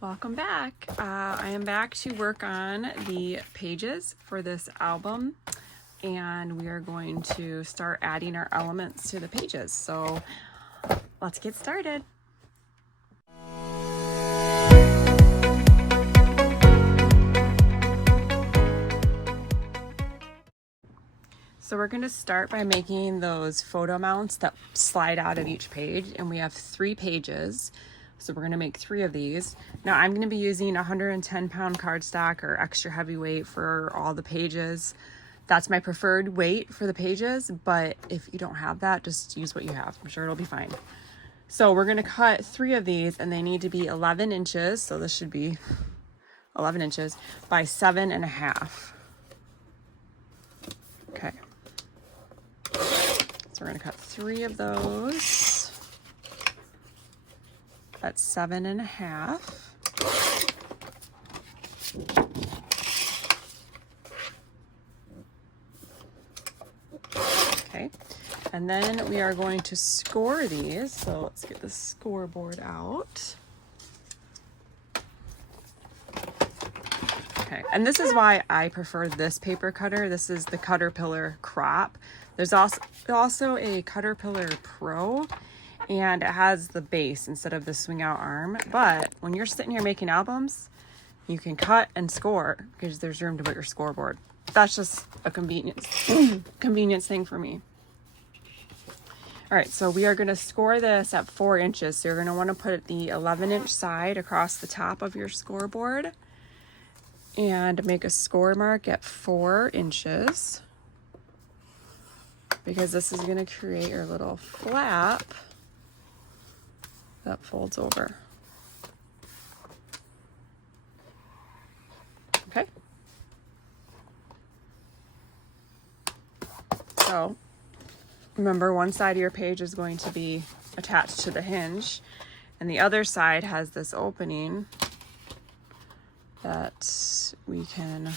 Welcome back. I am back to work on the pages for this album, and we are going to start adding our elements to the pages. So let's get started. So we're going to start by making those photo mounts that slide out of each page, and we have 3 pages. So we're going to make 3 of these. Now I'm going to be using 110-pound cardstock or extra heavyweight for all the pages. That's my preferred weight for the pages, but if you don't have that, just use what you have. I'm sure it'll be fine. So we're going to cut 3 of these, and they need to be 11 inches. So this should be 11 inches by 7.5. Okay. So we're going to cut 3 of those. That's 7.5. Okay, and then we are going to score these. So let's get the scoreboard out. Okay, and this is why I prefer this paper cutter. This is the Caterpillar Crop. There's also a Caterpillar Pro, and it has the base instead of the swing out arm. But when you're sitting here making albums, you can cut and score because there's room to put your scoreboard. That's just a convenience thing for me. All right, so we are going to score this at 4 inches. So you're going to want to put the 11-inch side across the top of your scoreboard and make a score mark at 4 inches, because this is going to create your little flap that folds over. Okay. So remember, one side of your page is going to be attached to the hinge, and the other side has this opening that we can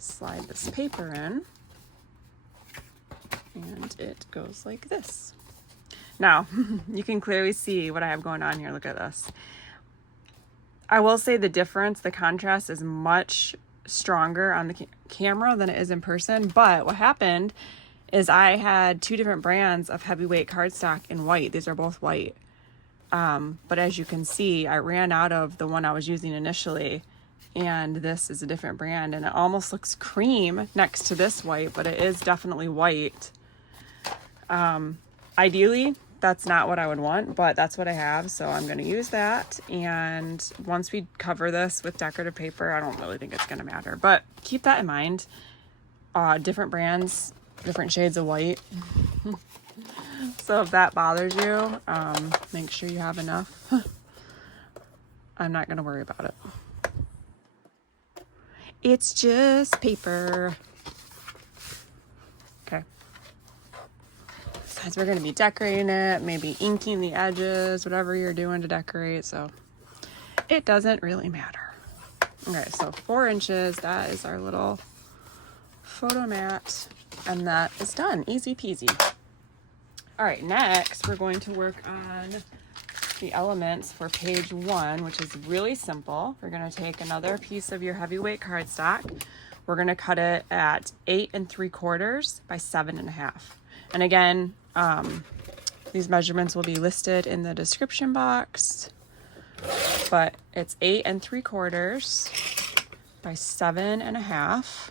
slide this paper in, and it goes like this. Now, you can clearly see what I have going on here. Look at this. I will say the difference, the contrast is much stronger on the camera than it is in person. But what happened is I had 2 different brands of heavyweight cardstock in white. These are both white. But as you can see, I ran out of the one I was using initially, and this is a different brand, and it almost looks cream next to this white, but it is definitely white. Ideally, that's not what I would want, but that's what I have, so I'm going to use that. And once we cover this with decorative paper, I don't really think it's going to matter, but keep that in mind. Different brands, different shades of white. So if that bothers you, make sure you have enough. I'm not going to worry about it. It's just paper. Okay. We're going to be decorating it, maybe inking the edges, whatever you're doing to decorate, so it doesn't really matter. Okay, so 4 inches, that is our little photo mat, and that is done. Easy peasy. All right, next we're going to work on the elements for page 1, which is really simple. We're going to take another piece of your heavyweight cardstock. We're going to cut it at 8 3/4 by 7.5. And again, these measurements will be listed in the description box, but it's 8 3/4 by 7.5.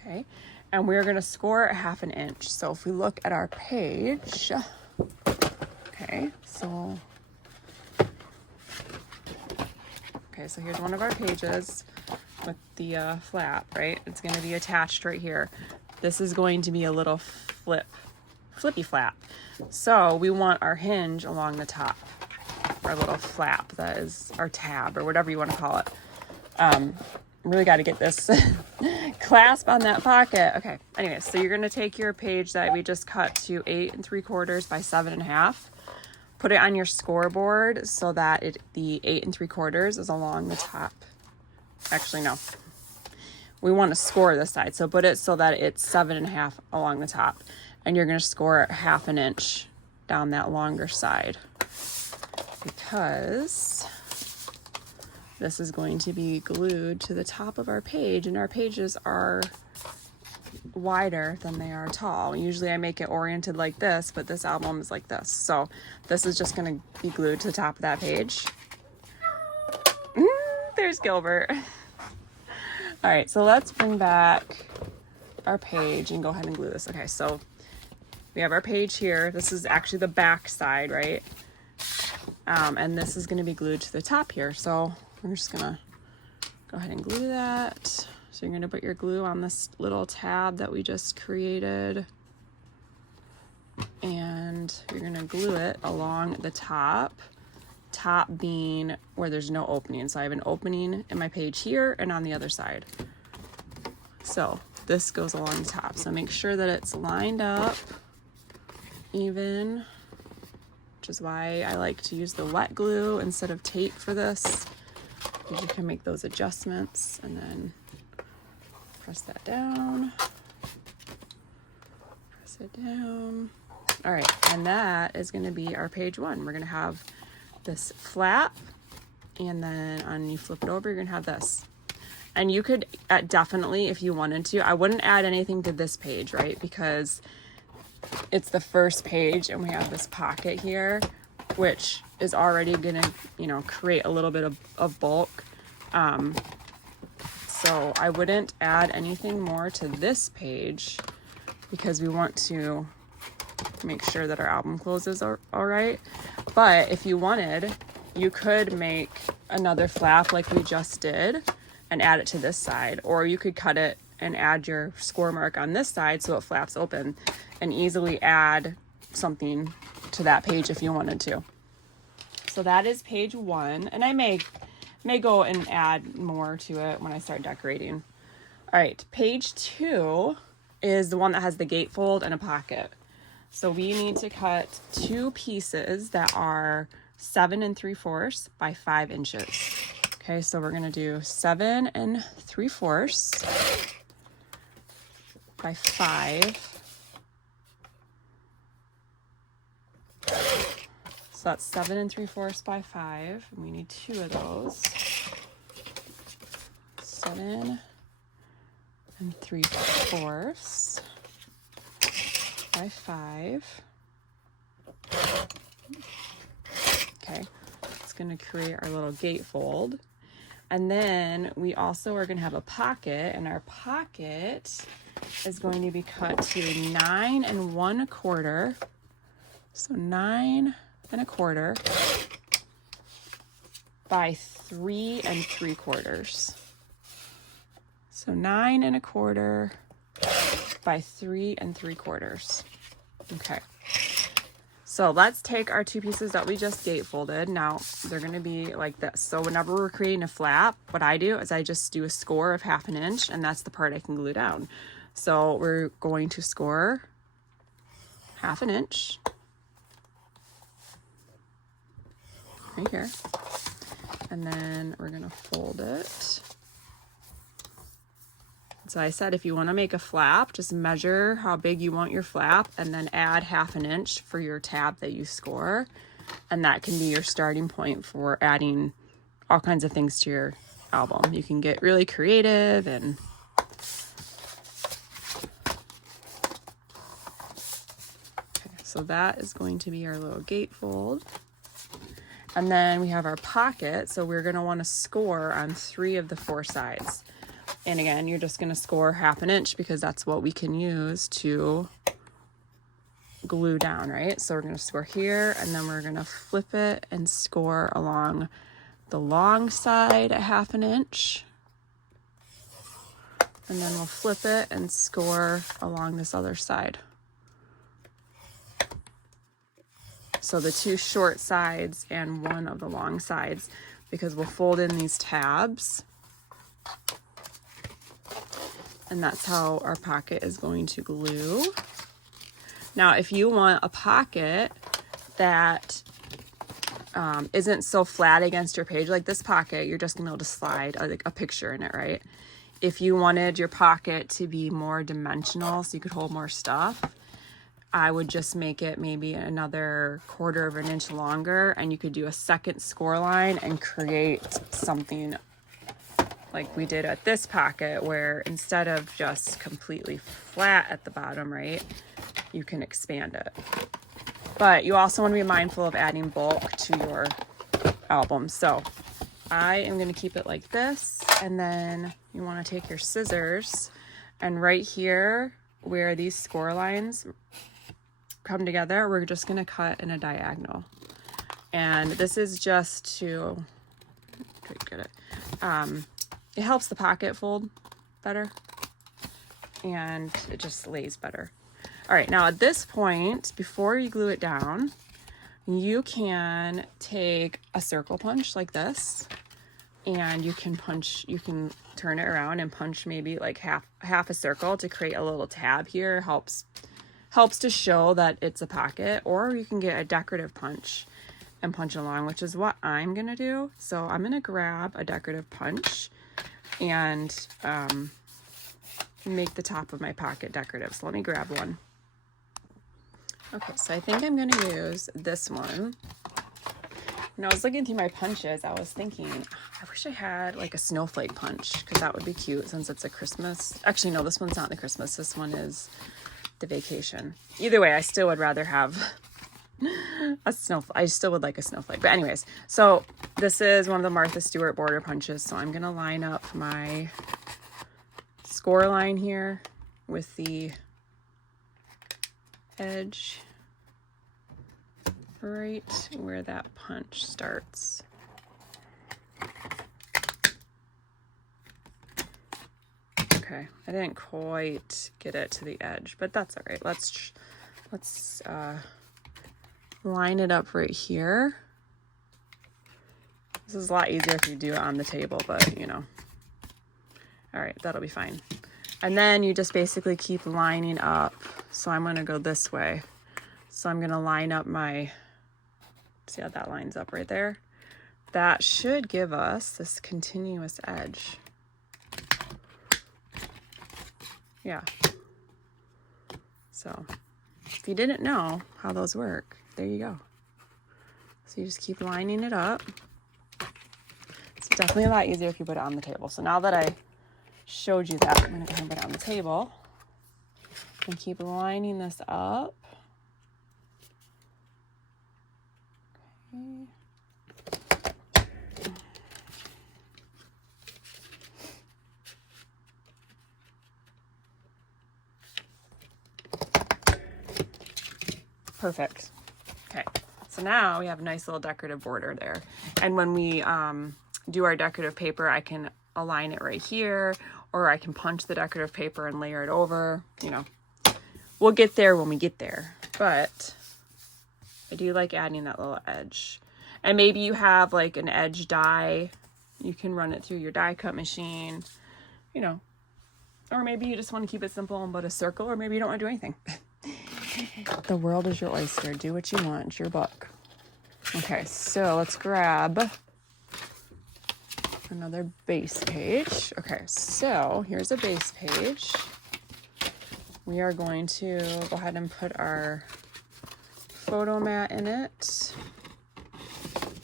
Okay, and we're going to score at 1/2 inch. So if we look at our page, okay, so here's one of our pages with the flap, right? It's going to be attached right here. This is going to be a little flippy flap. So we want our hinge along the top, our little flap that is our tab or whatever you want to call it. Really got to get this clasp on that pocket. Okay, anyway, so you're going to take your page that we just cut to 8 3/4 by 7.5. Put it on your scoreboard so that the 8 3/4 is along the top. Actually, no. We want to score this side, so put it so that it's 7.5 along the top, and you're going to score 1/2 inch down that longer side. because this is going to be glued to the top of our page, and our pages are wider than they are tall. Usually I make it oriented like this, but this album is like this. So this is just going to be glued to the top of that page. There's Gilbert. All right, so let's bring back our page and go ahead and glue this. Okay, so we have our page here. This is actually the back side, right? And this is going to be glued to the top here. So we're just going to go ahead and glue that. So you're going to put your glue on this little tab that we just created. And you're going to glue it along the top being where there's no opening. So I have an opening in my page here and on the other side. So this goes along the top. So make sure that it's lined up even, which is why I like to use the wet glue instead of tape for this, because you can make those adjustments. And then press that down, press it down. All right, and that is going to be our page one. We're going to have this flap, and then on you flip it over, you're going to have this. And you could definitely, if you wanted to, I wouldn't add anything to this page, right? Because it's the first page and we have this pocket here, which is already going to, you know, create a little bit of bulk. So I wouldn't add anything more to this page because we want to make sure that our album closes all right. But if you wanted, you could make another flap like we just did and add it to this side, or you could cut it and add your score mark on this side so it flaps open, and easily add something to that page if you wanted to. So that is page one, and I may go and add more to it when I start decorating. All right, page two is the one that has the gatefold and a pocket. So we need to cut two pieces that are 7 3/4 by 5 inches. Okay, so we're gonna do 7 3/4 by 5. So that's 7 3/4 by 5, and we need 2 of those. 7 3/4 by 5. Okay, it's going to create our little gatefold. And then we also are going to have a pocket, and our pocket is going to be cut to 9 1/4. So 9 1/4 by 3 3/4. So 9 1/4 by 3 3/4. Okay. So let's take our two pieces that we just gatefolded. Now they're going to be like this. So whenever we're creating a flap, what I do is I just do a score of 1/2 inch, and that's the part I can glue down. So we're going to score 1/2 inch right here, and then we're going to fold it. So I said, if you want to make a flap, just measure how big you want your flap and then add 1/2 inch for your tab that you score. And that can be your starting point for adding all kinds of things to your album. You can get really creative and okay, so that is going to be our little gatefold. And then we have our pocket. So we're going to want to score on 3 of the 4 sides. And again, you're just going to score 1/2 inch because that's what we can use to glue down, right? So we're going to score here, and then we're going to flip it and score along the long side at 1/2 inch. And then we'll flip it and score along this other side. So the 2 short sides and 1 of the long sides, because we'll fold in these tabs. And that's how our pocket is going to glue. Now, if you want a pocket that isn't so flat against your page, like this pocket, you're just gonna be able to slide like a picture in it, right? If you wanted your pocket to be more dimensional so you could hold more stuff, I would just make it maybe another 1/4 of an inch longer, and you could do a second score line and create something like we did at this pocket, where instead of just completely flat at the bottom, right, you can expand it. But you also want to be mindful of adding bulk to your album. So I am going to keep it like this, and then you want to take your scissors, and right here where these score lines come together, we're just going to cut in a diagonal. And this is just to get it. It helps the pocket fold better, and it just lays better. All right, now at this point, before you glue it down, you can take a circle punch like this, and you can turn it around and punch maybe like half a circle to create a little tab here. Helps to show that it's a pocket. Or you can get a decorative punch and punch along, which is what I'm gonna do. So I'm gonna grab a decorative punch and make the top of my pocket decorative. So let me grab one. Okay, so I think I'm gonna use this one. When I was looking through my punches, I was thinking, I wish I had like a snowflake punch, because that would be cute since it's a Christmas. Actually, no, this one's not the Christmas. This one is the vacation. Either way, I still would rather have a snowflake. I still would like a snowflake. But anyways, so this is one of the Martha Stewart border punches. So I'm gonna line up my score line here with the edge right where that punch starts. Okay, I didn't quite get it to the edge, but that's all right. Let's line it up right here. This is a lot easier if you do it on the table, but you know. All right, that'll be fine. And then you just basically keep lining up. So I'm gonna go this way. So I'm gonna line up my, see how that lines up right there? That should give us this continuous edge. Yeah. So if you didn't know how those work, there you go. So you just keep lining it up. It's definitely a lot easier if you put it on the table. So now that I showed you that, I'm gonna go ahead and put it on the table and keep lining this up. Okay. Perfect. Okay, so now we have a nice little decorative border there. And when we do our decorative paper, I can align it right here, or I can punch the decorative paper and layer it over. You know, we'll get there when we get there. But I do like adding that little edge. And maybe you have like an edge die. You can run it through your die cut machine, you know. Or maybe you just want to keep it simple and put a circle, or maybe you don't want to do anything. The world is your oyster. Do what you want. It's your book. Okay, so let's grab another base page. Okay, so here's a base page. We are going to go ahead and put our photo mat in it.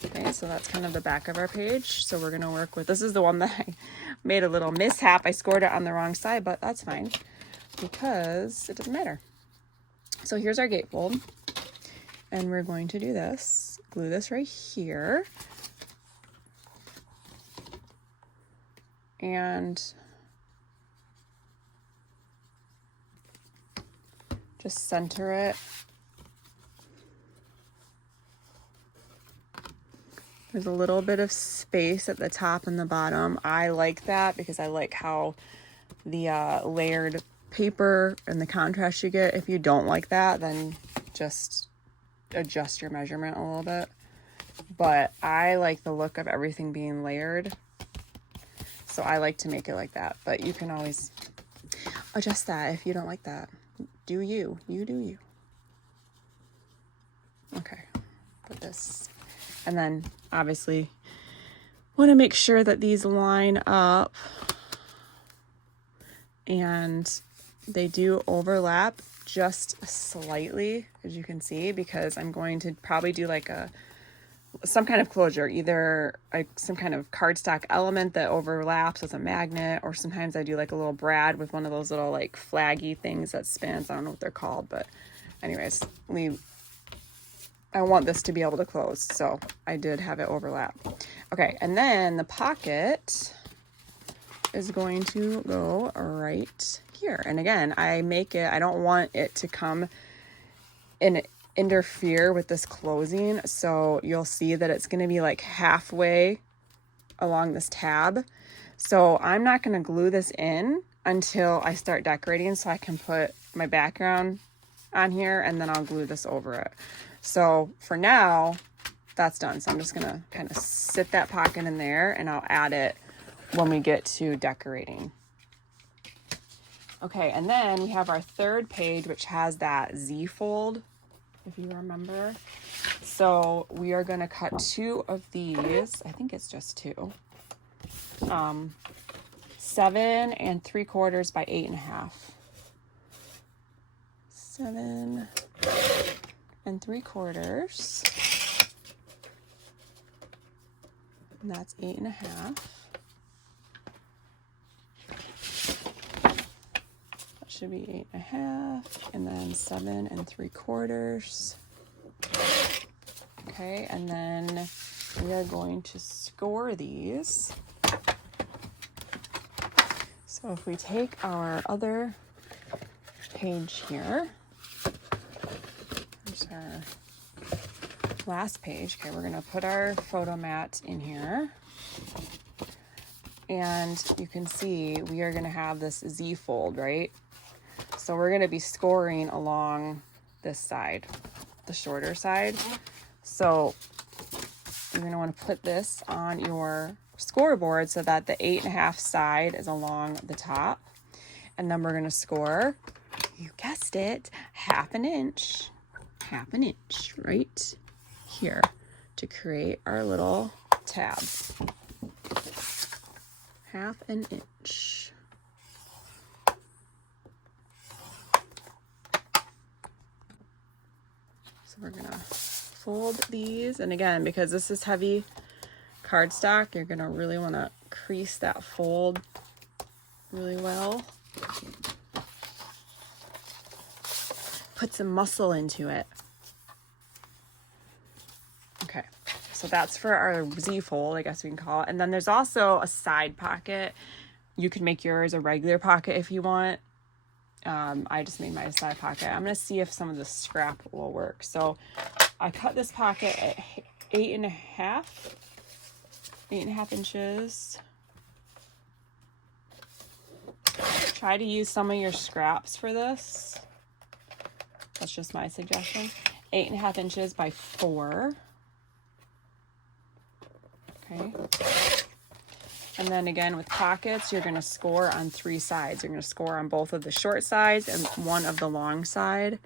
Okay, so that's kind of the back of our page. So we're going to work with, this is the one that I made a little mishap. I scored it on the wrong side, but that's fine because it doesn't matter. So here's our gatefold, and we're going to do this, glue this right here, and just center it. There's a little bit of space at the top and the bottom. I like that because I like how the layered paper and the contrast you get. If you don't like that, then just adjust your measurement a little bit. But I like the look of everything being layered, so I like to make it like that. But you can always adjust that if you don't like that. Do you do you. Okay, put this, and then obviously want to make sure that these line up, and They do overlap just slightly, as you can see, because I'm going to probably do like some kind of closure, either like some kind of cardstock element that overlaps with a magnet, or sometimes I do like a little brad with one of those little like flaggy things that spins. I don't know what they're called, but anyways, I want this to be able to close, so I did have it overlap. Okay, and then the pocket is going to go right here. And again, I don't want it to come and interfere with this closing. So you'll see that it's going to be like halfway along this tab. So I'm not going to glue this in until I start decorating, so I can put my background on here and then I'll glue this over it. So for now, that's done. So I'm just going to kind of sit that pocket in there and I'll add it when we get to decorating. Okay, and then we have our third page, which has that Z fold, if you remember. So we are going to cut 2 of these. I think it's just 2. 7 3/4 by 8.5. 7 3/4. And that's 8.5. Should be 8.5, and then 7 3/4. Okay, and then we are going to score these. So if we take our other page here, here's our last page. Okay, we're going to put our photo mat in here. And you can see we are going to have this Z fold, right? So we're going to be scoring along this side, the shorter side. So you're going to want to put this on your scoreboard so that the 8.5 side is along the top. And then we're going to score, you guessed it, half an inch right here to create our little tab. Half an inch. So we're gonna fold these, and again, because this is heavy cardstock, you're gonna really want to crease that fold really well. Put some muscle into it. Okay, so that's for our Z fold, I guess we can call it. And then there's also a side pocket. You could make yours a regular pocket if you want. I just made my side pocket. I'm going to see if some of the scrap will work. So I cut this pocket at 8.5 inches. Try to use some of your scraps for this. That's just my suggestion. 8.5 inches by 4. Okay. And then again with pockets, you're going to score on 3 sides. You're going to score on both of the short sides and one of the long side.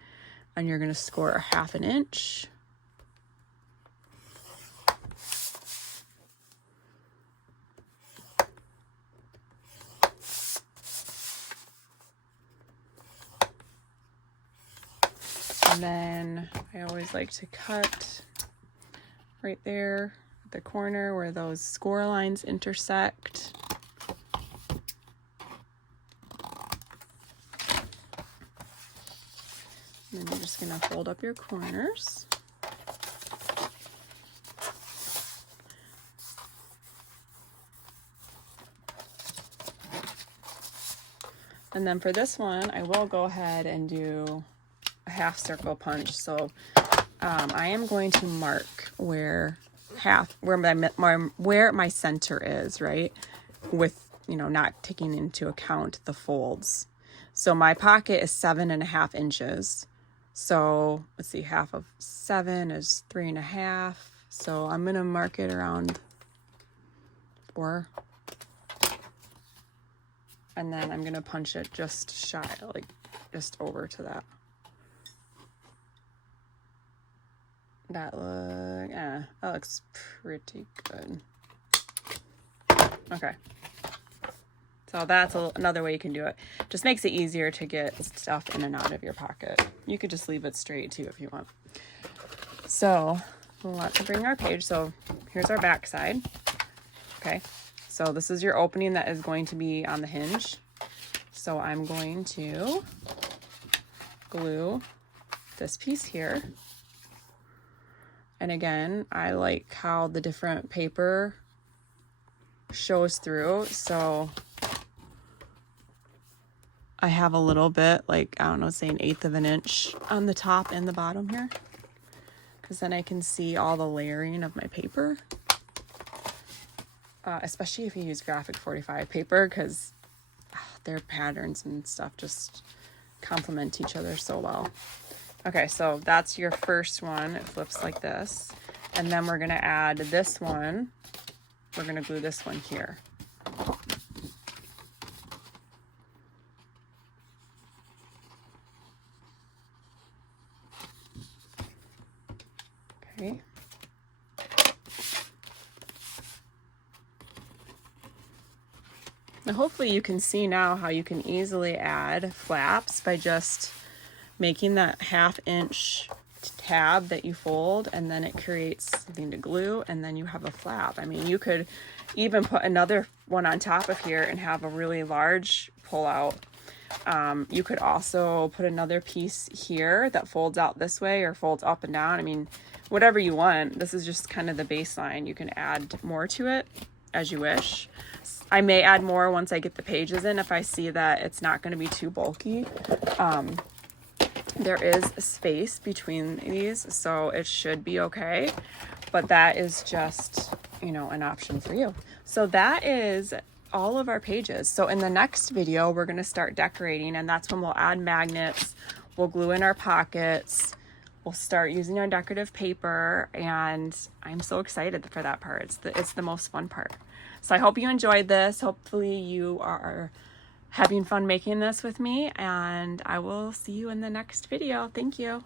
And you're going to score a half an inch. And then I always like to cut right there at the corner where those score lines intersect. And then you're just going to fold up your corners. And then for this one, I will go ahead and do a half circle punch. So I am going to mark where my center is, right? With, not taking into account the folds. So my pocket is 7.5 inches. So let's see, half of 7 is 3.5. So I'm going to mark it around 4. And then I'm going to punch it just shy, like just over to that. That looks pretty good. Okay. So that's another way you can do it. Just makes it easier to get stuff in and out of your pocket. You could just leave it straight too if you want. So let's bring our page. So here's our back side. Okay, so this is your opening that is going to be on the hinge. So I'm going to glue this piece here. And again, I like how the different paper shows through. So I have a little bit, like, I don't know, say 1/8 of an inch on the top and the bottom here, because then I can see all the layering of my paper, especially if you use graphic 45 paper, because their patterns and stuff just complement each other so well. Okay, so that's your first one. It flips like this, and then we're going to add this one. We're going to glue this one here. Okay. Now hopefully you can see now how you can easily add flaps by just making that 1/2 inch tab that you fold, and then it creates something to glue, and then you have a flap. I mean, you could even put another one on top of here and have a really large pull out. You could also put another piece here that folds out this way or folds up and down. I mean, whatever you want. This is just kind of the baseline. You can add more to it as you wish. I may add more once I get the pages in if I see that it's not going to be too bulky. There is space between these, so it should be okay. But that is just, you know, an option for you. So that is all of our pages. So in the next video, we're going to start decorating, and that's when we'll add magnets. We'll glue in our pockets. We'll start using our decorative paper, and I'm so excited for that part. It's the most fun part. So I hope you enjoyed this. Hopefully you are having fun making this with me, and I will see you in the next video. Thank you.